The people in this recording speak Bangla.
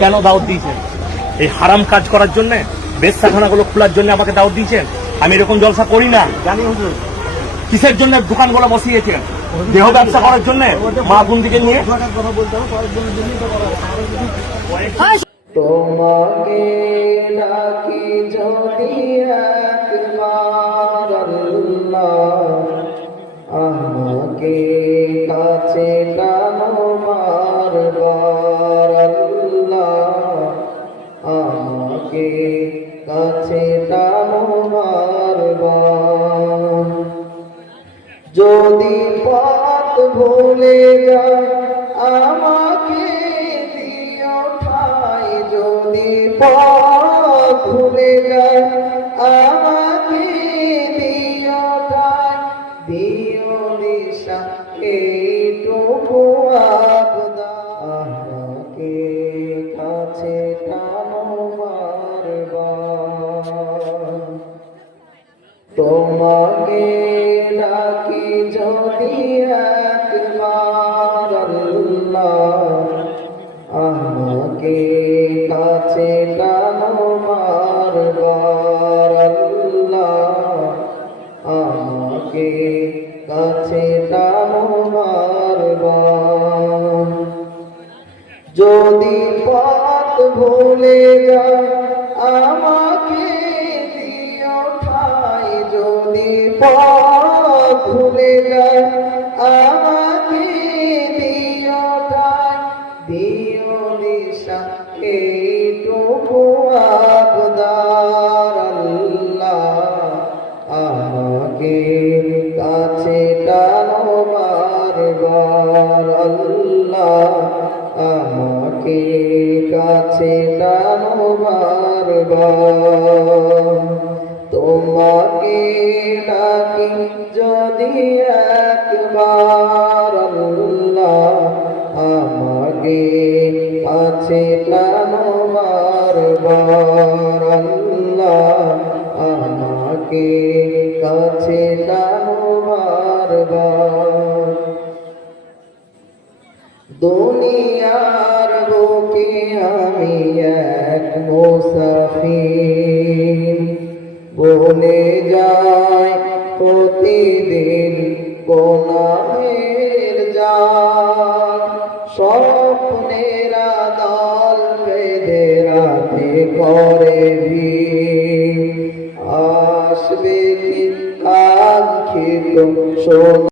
কেন দাওয়াত দিয়েছেন? এই হারাম কাজ করার জন্য বেশাখানাগুলো খোলার জন্য আমাকে দাওয়াত দিয়েছেন। আমি এরকম জলসা করি না। জানি কিসের জন্য দোকানগুলো বসিয়েছেন? দেহ ব্যবসা করার জন্য? মা বোনদিকে নিয়ে? আমাকে কাছে টানো। যদি পথ ভুলে যায় আমাকে দিও ঠাই যদি পথ ভুলে যায় আমাকে দিও ঠাই দিও দিশা এইটুকু আবদা একবার আল্লাহ আমাকে কাছে টানো বারবার আল্লাহ। আমাকে কাছে টানো বারবার যদি পথ ভুলে যায় আমাকে দিও ঠাই। যদি পথ ভুলে যায়, আমাকে দিও ঠাই, দিও দিশা এইটুকু আবদার আল্লাহ আমাকে কাছে টানো বারবার আল্লাহ আমাকে কাছে টানো বারবার। আমাকে কাছে টানো বারবার আমাকে কাছে বারবার দুনিয়ার বুকে আমি এক মুসাফির। বনে যায়, প্রতিদিন কোনামের যান স্বপ্নেরা দল বেঁধে রাতে করে ভিড়। আসবে কি কাঙ্ক্ষিত